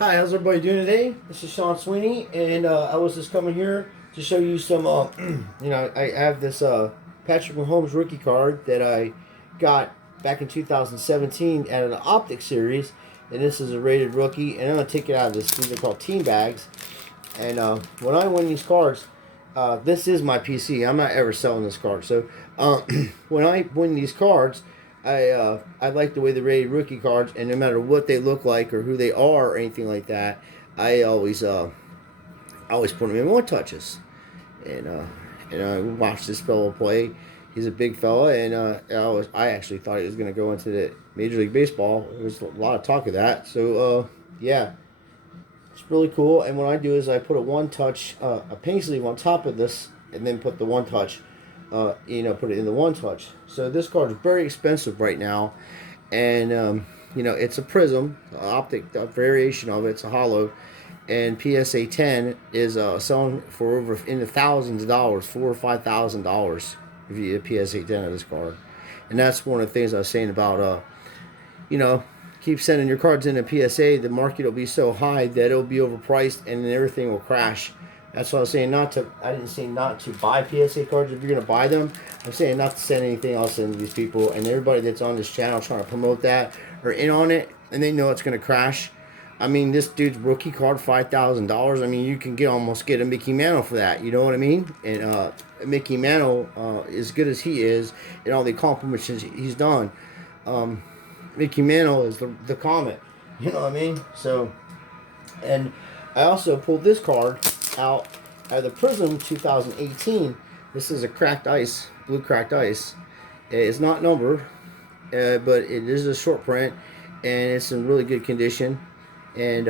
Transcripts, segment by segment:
Hi, how's everybody doing today? This is Sean Sweeney, and I was just coming here to show you some. I have this Patrick Mahomes rookie card that I got back in 2017 at an Optic series, and this is a rated rookie. And I'm gonna take it out of this. These are called team bags, and when I win these cards, this is my PC. I'm not ever selling this card. So when I win these cards, I like the way the rated rookie cards, and no matter what they look like or who they are or anything like that, I always put them in one touches. And I watched this fellow play. He's a big fella, and I actually thought he was going to go into the Major League Baseball. There was a lot of talk of that. So yeah, it's really cool. And what I do is I put a one touch, a paint sleeve on top of this, and then put the one touch, put it in the one touch. So this card is very expensive right now, and it's a prism, optic variation of it. It's a hollow, and PSA 10 is selling for over in the thousands of dollars, $4,000 or $5,000 if you get a PSA 10 of this card. And that's one of the things I was saying about you know, keep sending your cards in a PSA, the market will be so high that it'll be overpriced and then everything will crash. That's why I was saying I didn't say not to buy PSA cards if you're going to buy them. I'm saying not to send anything else into these people. And everybody that's on this channel trying to promote that or in on it, and they know it's going to crash. I mean, this dude's rookie card, $5,000. I mean, you can almost get a Mickey Mantle for that. You know what I mean? And Mickey Mantle, as good as he is, and all the accomplishments he's done, Mickey Mantle is the Comet. You know what I mean? So, and I also pulled this card out of the Prism 2018. This is a cracked ice, blue cracked ice. It's not numbered, but it is a short print, and it's in really good condition. And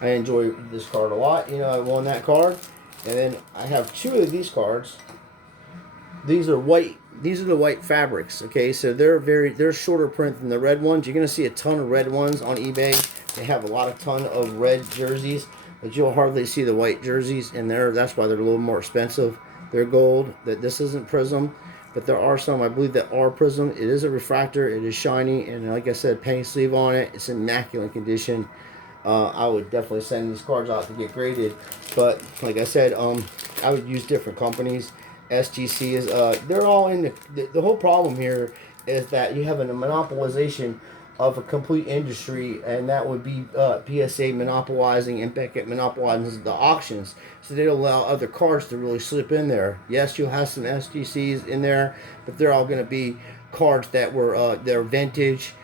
I enjoy this card a lot. I won that card, and then I have two of these cards. These are white. These are the white fabrics. Okay, so they're shorter print than the red ones. You're gonna see a ton of red ones on eBay. They have a ton of red jerseys, but you'll hardly see the white jerseys in there. That's why they're a little more expensive. They're gold. That this isn't Prism, but there are some I believe that are Prism. It is a refractor. It is shiny, and like I said, paint sleeve on it. It's in immaculate condition. I would definitely send these cards out to get graded, but like I said, I would use different companies. SGC is they're all in the whole problem here is that you have a monopolization of a complete industry, and that would be PSA monopolizing and Beckett monopolizing the auctions, so they don't allow other cards to really slip in there. Yes, you'll have some SGCs in there, but they're all going to be cards that were they're vintage,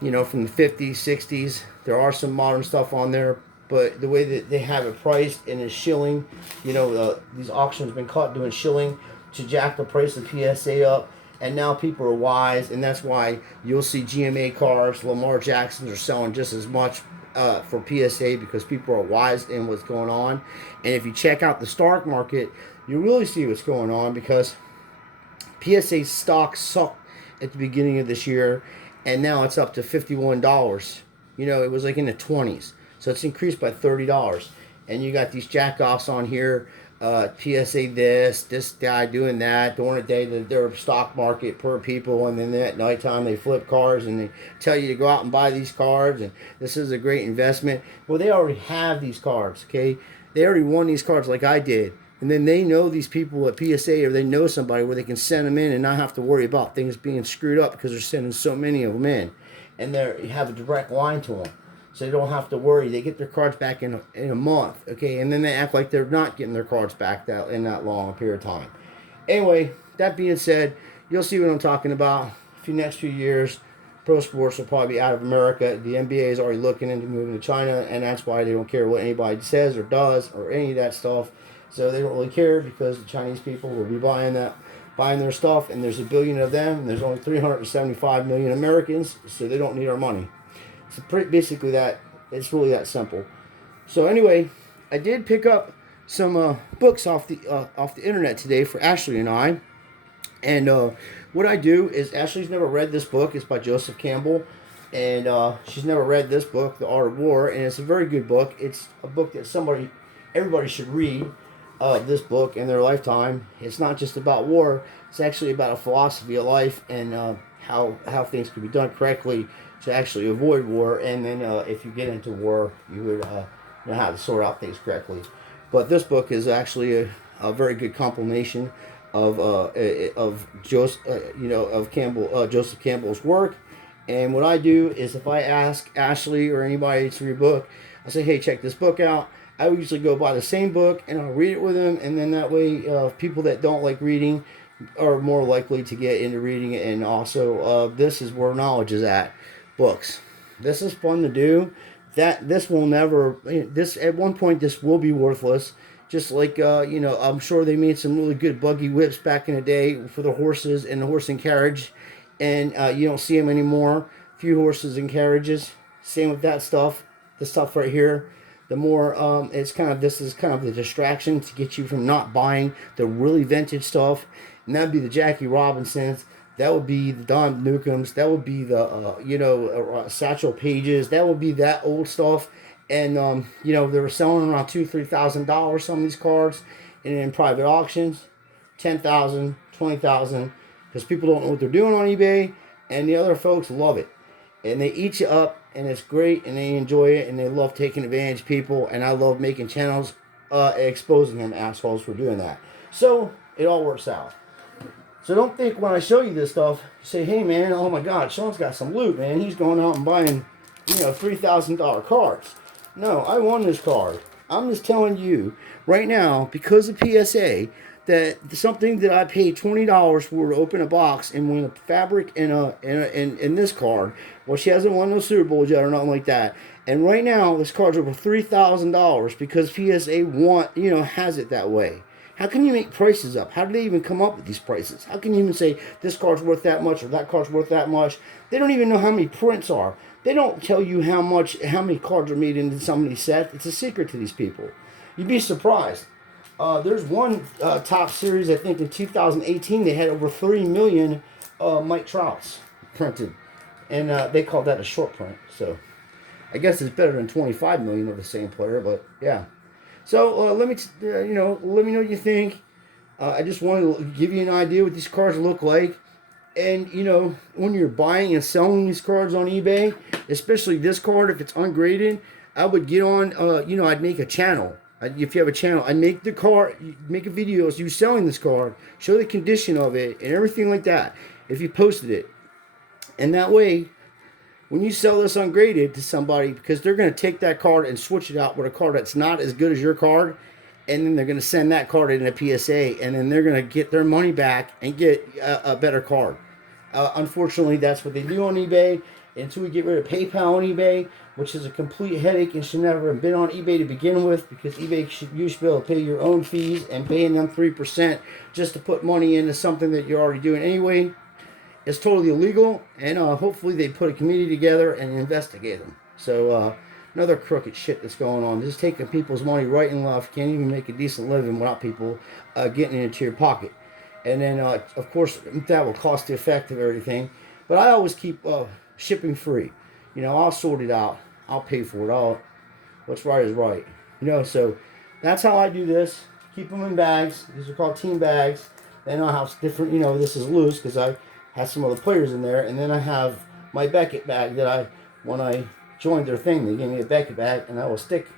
from the 50s, 60s. There are some modern stuff on there, but the way that they have it priced and is shilling, these auctions have been caught doing shilling to jack the price of PSA up, and now people are wise, and that's why you'll see GMA cards, Lamar Jacksons are selling just as much for PSA because people are wise in what's going on. And if you check out the stock market, you really see what's going on because PSA stock sucked at the beginning of this year, and now it's up to $51. It was like in the 20s. So it's increased by $30. And you got these jackoffs on here, PSA this guy doing that. During the day, they're stock market per people, and then at nighttime they flip cards and they tell you to go out and buy these cards, and this is a great investment. Well, they already have these cards, okay? They already won these cards like I did. And then they know these people at PSA, or they know somebody where they can send them in and not have to worry about things being screwed up because they're sending so many of them in. And you have a direct line to them. So they don't have to worry. They get their cards back in a month, okay? And then they act like they're not getting their cards back in that long a period of time. Anyway, that being said, you'll see what I'm talking about. For the next few years, pro sports will probably be out of America. The NBA is already looking into moving to China, and that's why they don't care what anybody says or does or any of that stuff. So they don't really care because the Chinese people will be buying their stuff, and there's a billion of them, and there's only 375 million Americans, so they don't need our money. So basically that, it's really that simple. So anyway, I did pick up some books off the internet today for Ashley and I. And what I do is, Ashley's never read this book. It's by Joseph Campbell. And she's never read this book, The Art of War. And it's a very good book. It's a book that everybody should read this book in their lifetime. It's not just about war. It's actually about a philosophy of life and how things can be done correctly to actually avoid war, and then if you get into war, you would know how to sort out things correctly. But this book is actually a very good compilation of Joseph Campbell's work. And what I do is, if I ask Ashley or anybody to read a book, I say, hey, check this book out. I would usually go buy the same book and I'll read it with them, and then that way people that don't like reading are more likely to get into reading it. And also, this is where knowledge is at. Books. This is fun to do. This will never. This at one point this will be worthless. Just like I'm sure they made some really good buggy whips back in the day for the horses and the horse and carriage, and you don't see them anymore. Few horses and carriages. Same with that stuff. The stuff right here. The more this is kind of the distraction to get you from not buying the really vintage stuff, and that'd be the Jackie Robinsons. That would be the Don Newcombs. That would be the Satchel Pages. That would be that old stuff. And they were selling around $2,000-$3,000 some of these cards, and in private auctions, $10,000, $20,000, because people don't know what they're doing on eBay, and the other folks love it, and they eat you up, and it's great, and they enjoy it, and they love taking advantage of people, and I love making channels exposing them assholes for doing that. So it all works out. So don't think when I show you this stuff, you say, hey man, oh my God, Sean's got some loot, man. He's going out and buying, $3,000 cards. No, I won this card. I'm just telling you right now, because of PSA, that something that I paid $20 for to open a box and win a fabric in this card. Well, she hasn't won no Super Bowl yet or nothing like that. And right now, this card's over $3,000 because PSA has it that way. How can you make prices up? How do they even come up with these prices? How can you even say this card's worth that much or that card's worth that much? They don't even know how many prints are. They don't tell you how many cards are made into some of these sets. It's a secret to these people. You'd be surprised. There's one top series, I think in 2018, they had over 3 million Mike Trouts printed. And they called that a short print. So I guess it's better than 25 million of the same player, but yeah. So let me know what you think. I just want to give you an idea what these cards look like. And, when you're buying and selling these cards on eBay, especially this card, if it's ungraded, I would get on, I'd make a channel. If you have a channel, I'd make the card, make a video of you selling this card, show the condition of it, and everything like that, if you posted it. And that way, when you sell this ungraded to somebody, because they're going to take that card and switch it out with a card that's not as good as your card, and then they're going to send that card in a PSA, and then they're going to get their money back and get a better card. Unfortunately, that's what they do on eBay. Until we get rid of PayPal on eBay, which is a complete headache and should never have been on eBay to begin with, because eBay you should be able to pay your own fees, and paying them 3% just to put money into something that you're already doing anyway is totally illegal. And hopefully they put a committee together and investigate them. So another crooked shit that's going on, just taking people's money right and left. Can't even make a decent living without people getting into your pocket. And then of course that will cost the effect of everything. But I always keep shipping free. I'll sort it out. I'll pay for it. What's right is right. So that's how I do this. Keep them in bags. These are called team bags. Then I'll have different, this is loose because I have some other players in there. And then I have my Beckett bag that when I joined their thing, they gave me a Beckett bag, and I will stick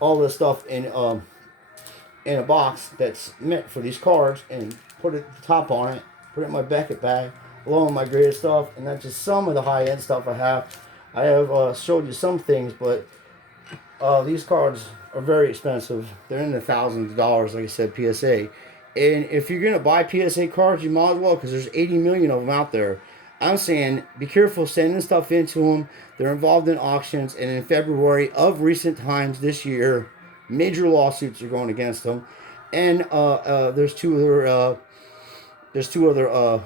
all this stuff in a box that's meant for these cards and put the top on it, put it in my Beckett bag, along with my greatest stuff. And that's just some of the high-end stuff I have. I have showed you some things, but these cards are very expensive. They're in the thousands of dollars, like I said, PSA. And if you're going to buy PSA cards, you might as well, because there's 80 million of them out there. I'm saying be careful sending stuff into them. They're involved in auctions, and in February of recent times this year, major lawsuits are going against them. And there's two other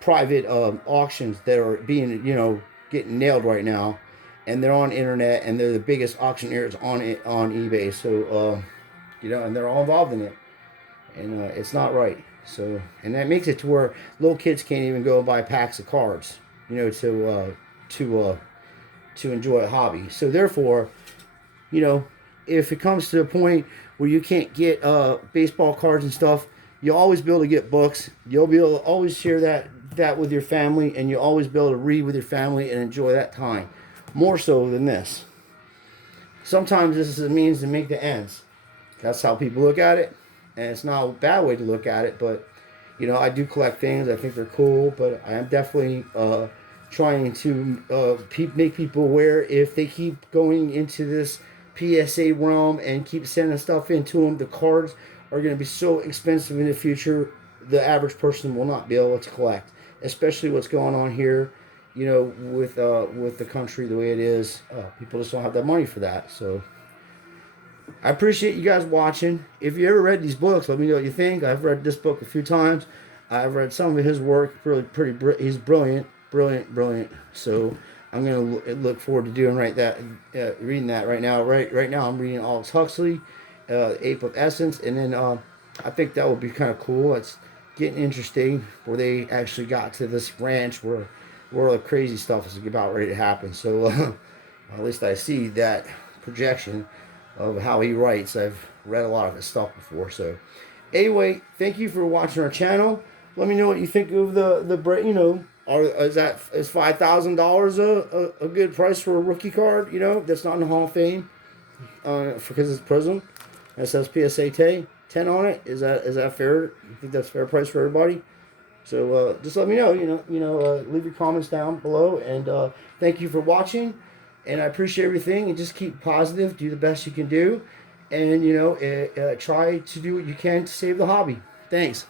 private auctions that are being, getting nailed right now, and they're on internet, and they're the biggest auctioneers on eBay. So and they're all involved in it, and it's not right. So, and that makes it to where little kids can't even go and buy packs of cards, to enjoy a hobby. So therefore, if it comes to a point where you can't get baseball cards and stuff, you'll always be able to get books. You'll be able to always share that that with your family, and you'll always be able to read with your family and enjoy that time more so than this. Sometimes this is a means to make the ends. That's how people look at it, and it's not a bad way to look at it. But I do collect things. I think they're cool, but I am definitely trying to make people aware, if they keep going into this PSA realm and keep sending stuff into them, the cards are going to be so expensive in the future. The average person will not be able to collect, especially what's going on here. With the country the way it is, people just don't have that money for that. So I appreciate you guys watching. If you ever read these books, let me know what you think. I've read this book a few times. I've read some of his work. He's brilliant, brilliant, brilliant. So I'm gonna look forward to doing reading that right now. Right now I'm reading Aldous Huxley, Ape of Essence, and then I think that would be kind of cool. It's getting interesting where they actually got to this ranch where all the crazy stuff is about ready to happen. So at least I see that projection of how he writes. I've read a lot of his stuff before. So anyway, thank you for watching our channel. Let me know what you think of the is $5,000 a good price for a rookie card? That's not in the Hall of Fame, because it's Prism. It says PSA 10 on it. Is that fair? You think that's a fair price for everybody? So just let me know. Leave your comments down below, and thank you for watching. And I appreciate everything. And just keep positive. Do the best you can do, and try to do what you can to save the hobby. Thanks.